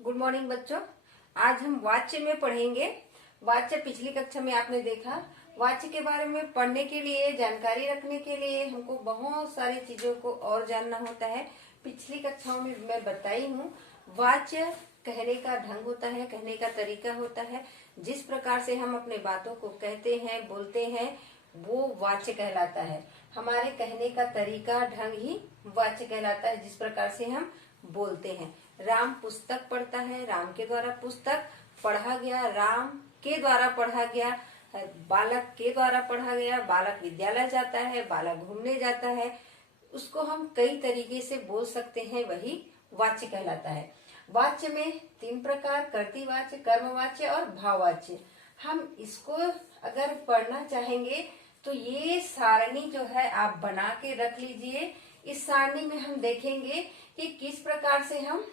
Good morning बच्चों। आज हम वाच्य में पढ़ेंगे। वाच्य पिछली कक्षा में आपने देखा। वाच्य के बारे में पढ़ने के लिए, जानकारी रखने के लिए हमको बहुत सारी चीजों को और जानना होता है। पिछली कक्षाओं में मैं बताई हूँ, वाच्य कहने का ढंग होता है, कहने का तरीका होता है। जिस प्रकार से हम अपने बातों को कहते हैं, बोलते हैं, वो वाच्य कहलाता है। हमारे कहने का तरीका, ढंग ही वाच्य कहलाता है। जिस प्रकार से हम बोलते हैं। राम पुस्तक पढ़ता है, राम के द्वारा पुस्तक पढ़ा गया, राम के द्वारा पढ़ा गया, बालक के द्वारा पढ़ा गया, बालक विद्यालय जाता है, बालक घूमने जाता है। उसको हम कई तरीके से बोल सकते हैं, वही वाच्य कहलाता है। वाच्य में 3 प्रकार, कर्तृवाच्य, कर्मवाच्य और भाववाच्य। हम इसको अगर पढ़ना चाहेंगे तो ये सारणी जो है आप बना के रख लीजिए। इस सारणी में हम देखेंगे कि किस प्रकार से हम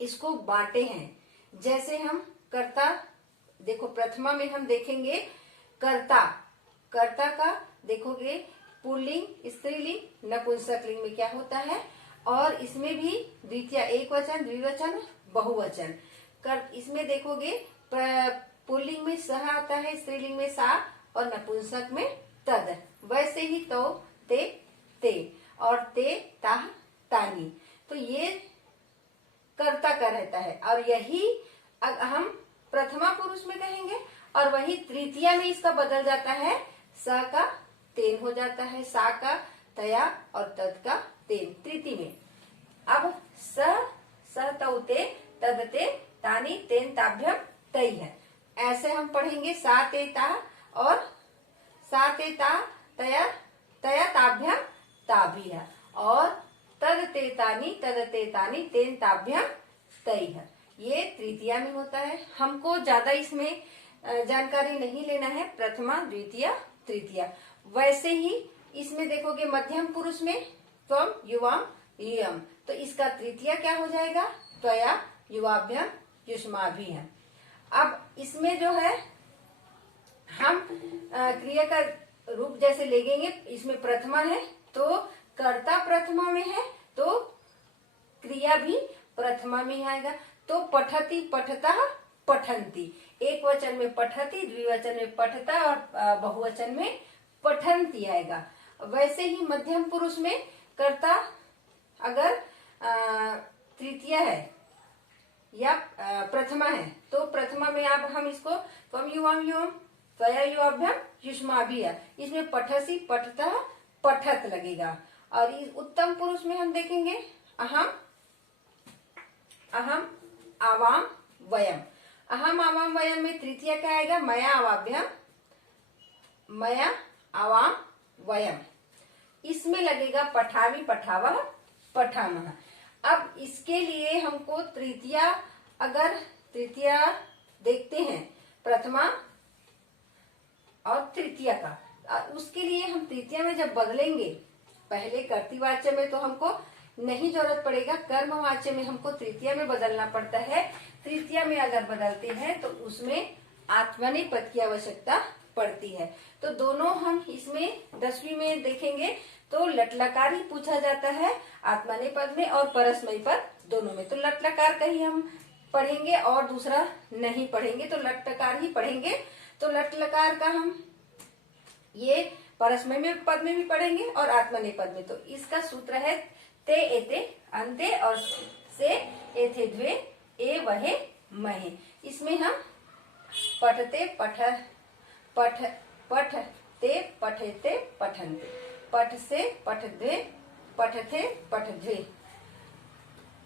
इसको बांटे हैं। जैसे हम कर्ता, देखो प्रथमा में हम देखेंगे कर्ता। कर्ता का देखोगे पुल्लिंग, स्त्रीलिंग, नपुंसकलिंग में क्या होता है, और इसमें भी द्वितीय एक वचन, द्विवचन, बहुवचन। इसमें देखोगे पुल्लिंग में सह आता है, स्त्रीलिंग में सा और नपुंसक में तद। वैसे ही तो, ते और ते, ताह, तानी। तो ये कर्ता का रहता है। और यही हम प्रथमा पुरुष में कहेंगे और वही तृतीया में इसका बदल जाता है। स का तेन हो जाता है, सा का तया और तद का तेन तृतीय में। अब स तौते तदते तानी तेन ताभ्यम तई है। ऐसे हम पढ़ेंगे सा ते ता और सा ते ता तया तया ताभ्यम ताभी है, और तद ते तानी तेन ताभ्यम तई है। ये तृतीया में होता है। हमको ज्यादा इसमें जानकारी नहीं लेना है, प्रथमा, द्वितीय, तृतीया। वैसे ही इसमें देखोगे मध्यम पुरुष में त्वम, युवाम, युयम, तो इसका तृतीया क्या हो जाएगा, त्वया, युवाभ्यम, युष्माभिः। अब इसमें जो है हम क्रिया का रूप जैसे लेंगे, इसमें प्रथमा है तो कर्ता प्रथमा में है तो क्रिया भी प्रथमा में आएगा। तो पठति, पठतः, पठन्ति। एक वचन में पठति, द्विवचन में पठता और बहुवचन में पठन्ति आएगा। वैसे ही मध्यम पुरुष में कर्ता अगर तृतीया है या प्रथमा है तो प्रथमा में आप हम इसको त्वम, युवाम, युवम, त्वया, युवाभ्यम, युष्माभिः, इसमें पठसि, पठतः, पठत लगेगा। और इस उत्तम पुरुष में हम देखेंगे अहम, अहम, आवाम, वयम। अहम, आवाम, वयम में तृतीया क्या आएगा, मया, अवाभ्यम, मया, आवाम, वयम। इसमें लगेगा पठामि, पठावः, पठामः। अब इसके लिए हमको तृतीया, अगर तृतीया देखते हैं प्रथमा और तृतीया का, उसके लिए हम तृतीया में जब बदलेंगे, पहले कर्तृवाच्य में तो हमको नहीं जरूरत पड़ेगा, कर्मवाच्य में हमको तृतीया में बदलना पड़ता है। तृतीया में अगर बदलते हैं तो उसमें आत्मनेपद की आवश्यकता पड़ती है। तो दोनों हम इसमें 10वीं में देखेंगे तो लट्लकार ही पूछा जाता है, आत्मनेपद में और परस्मय पद दोनों में। तो लट्लकार का ही हम पढ़ेंगे और दूसरा नहीं पढ़ेंगे, तो लट्लकार ही पढ़ेंगे। तो लट्लकार का हम ये परस्मय में पद में भी पढ़ेंगे और आत्मनेपद में। तो इसका सूत्र है ते एते अंते और से एथे द्वे ए वहे महे। इसमें हम पठते, पठते, पठेते, पठन्ते, पठ से पठ द्वे, पठते, पठ द्वे,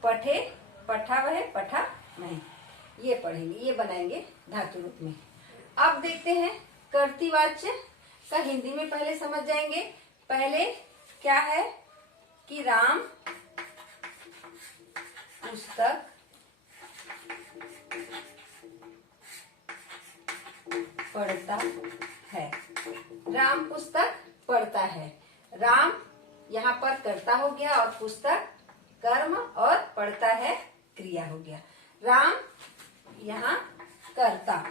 पठे, पठा वहे, पठा महे। ये पढ़ेंगे, ये बनाएंगे धातु रूप में। अब देखते हैं कर्तृवाच्य का हिंदी में पहले समझ जाएंगे। पहले क्या है कि राम पुस्तक पढ़ता है। राम पुस्तक पढ़ता है। राम यहाँ पर कर्ता हो गया और पुस्तक कर्म और पढ़ता है क्रिया हो गया। राम यहाँ कर्ता,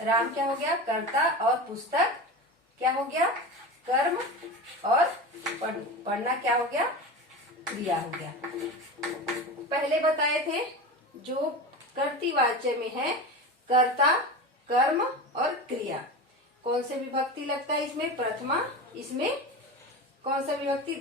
राम क्या हो गया, कर्ता, और पुस्तक क्या हो गया, कर्म, और पढ़ना क्या हो गया, क्रिया हो गया। पहले बताए थे जो कर्तृवाच्य में है कर्ता, कर्म और क्रिया। कौन से विभक्ति लगता है इसमें? प्रथमा। इसमें कौन सा विभक्ति?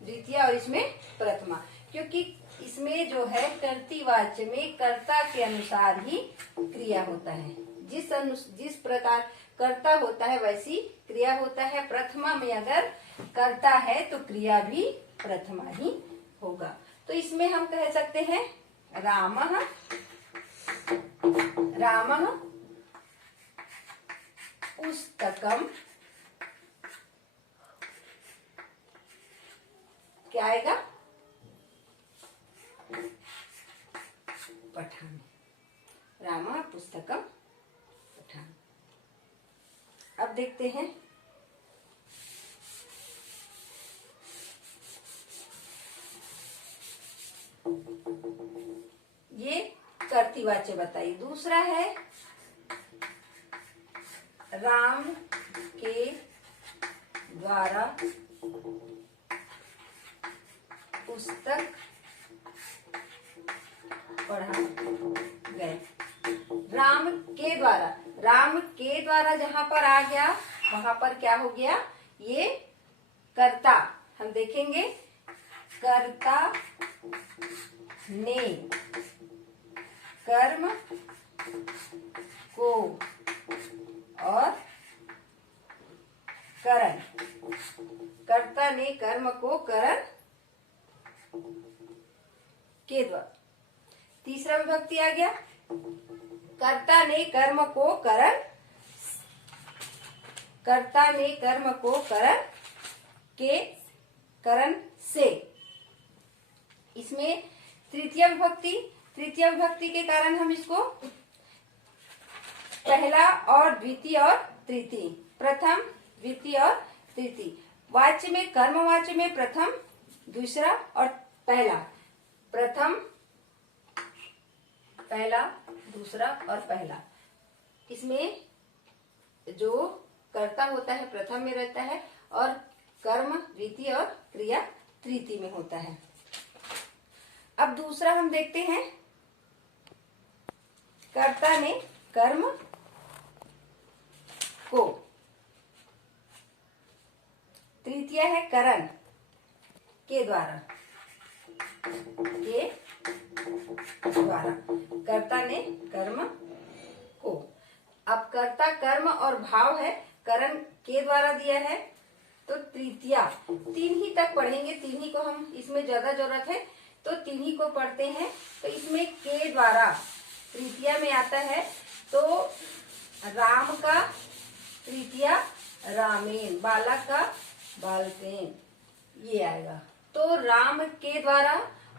द्वितीय और इसमें प्रथमा। क्योंकि इसमें जो है कर्तृवाच्य में कर्ता के अनुसार ही क्रिया होता है। जिस प्रकार कर्ता होता है वैसी क्रिया होता है। प्रथमा में अगर कर्ता है तो क्रिया भी प्रथमा ही होगा। तो इसमें हम कह सकते हैं रामः, रामः पुस्तकम, क्या आएगा? पठामि। रामः पुस्तकम पठामि। अब देखते हैं ये कर्तृवाच्य बताइए। दूसरा है राम के द्वारा पुस्तक पढ़ा गए। राम के द्वारा, राम के द्वारा जहां पर आ गया वहां पर क्या हो गया? ये कर्ता। हम देखेंगे कर्ता ने कर्म को और करण, कर्ता ने कर्म को करण के द्वारा। तीसरा विभक्ति आ गया कर्ता ने कर्म को करण, कर्ता ने कर्म को करण के, करण से। इसमें तृतीय विभक्ति, तृतीय विभक्ति के कारण हम इसको पहला और द्वितीय और तृतीय, प्रथम द्वितीय और तृतीय। वाच्य में, कर्म वाच्य में प्रथम, दूसरा और पहला। प्रथम, पहला, दूसरा और पहला। इसमें जो कर्ता होता है प्रथम में रहता है और कर्म द्वितीय और क्रिया तृतीय में होता है। अब दूसरा हम देखते हैं कर्ता ने कर्म को, तृतीय है करण के द्वारा, के द्वारा कर्ता ने कर्म को। अब कर्ता, कर्म और भाव है, करण के द्वारा दिया है तो तृतीया। तीन ही तक पढ़ेंगे, तीन ही को हम, इसमें ज्यादा जरूरत है तो तीन ही को पढ़ते हैं। तो इसमें के द्वारा तृतीया में आता है तो राम का तृतीया रामेन, बालक का बालकेन, ये आएगा। तो राम के द्वारा,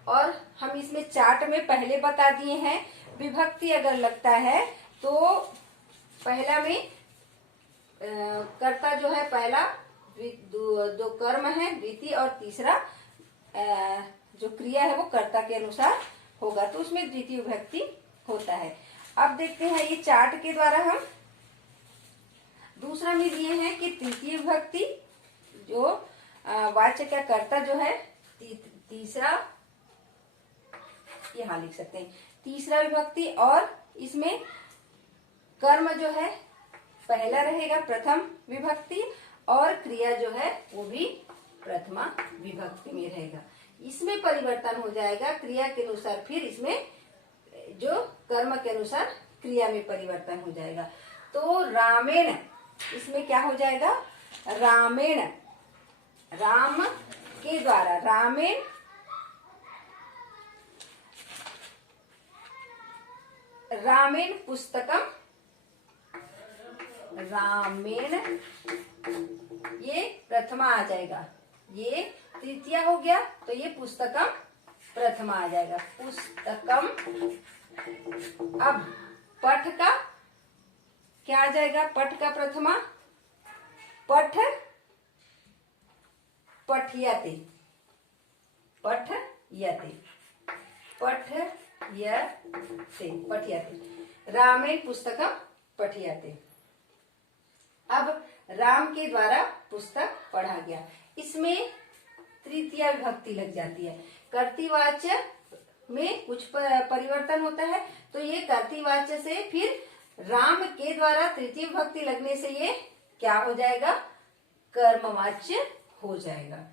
और हम इसमें चार्ट में पहले बता दिए हैं विभक्ति अगर लगता है तो पहला में कर्ता जो है पहला, दो कर्म है द्वितीय और तीसरा जो क्रिया है वो कर्ता के अनुसार होगा तो उसमें द्वितीय विभक्ति होता है। अब देखते हैं ये चार्ट के द्वारा हम दूसरा में दिए हैं कि तृतीय विभक्ति जो वाच्य का कर्ता जो है तीसरा, यहाँ लिख सकते हैं तीसरा विभक्ति, और इसमें कर्म जो है पहला रहेगा प्रथम विभक्ति और क्रिया जो है वो भी प्रथमा विभक्ति में रहेगा। इसमें परिवर्तन हो जाएगा क्रिया के अनुसार, फिर इसमें जो कर्म के अनुसार क्रिया में परिवर्तन हो जाएगा। तो रामेण, इसमें क्या हो जाएगा? रामेण, राम के द्वारा, रामेण रामेण पुस्तकम, रामेण ये प्रथमा आ जाएगा, ये तृतीया हो गया तो ये पुस्तकम प्रथमा आ जाएगा, पुस्तकम। अब पठ का क्या आ जाएगा? पठ का प्रथमा पठ, पठयते, पठयते, पठयते, पठयते, रामेण पुस्तकम पठयते। अब राम के द्वारा पुस्तक पढ़ा गया, इसमें तृतीया विभक्ति लग जाती है। कर्तृवाच्य में कुछ परिवर्तन होता है, तो ये कर्तृवाच्य से फिर राम के द्वारा तृतीय विभक्ति लगने से ये क्या हो जाएगा, कर्मवाच्य हो जाएगा।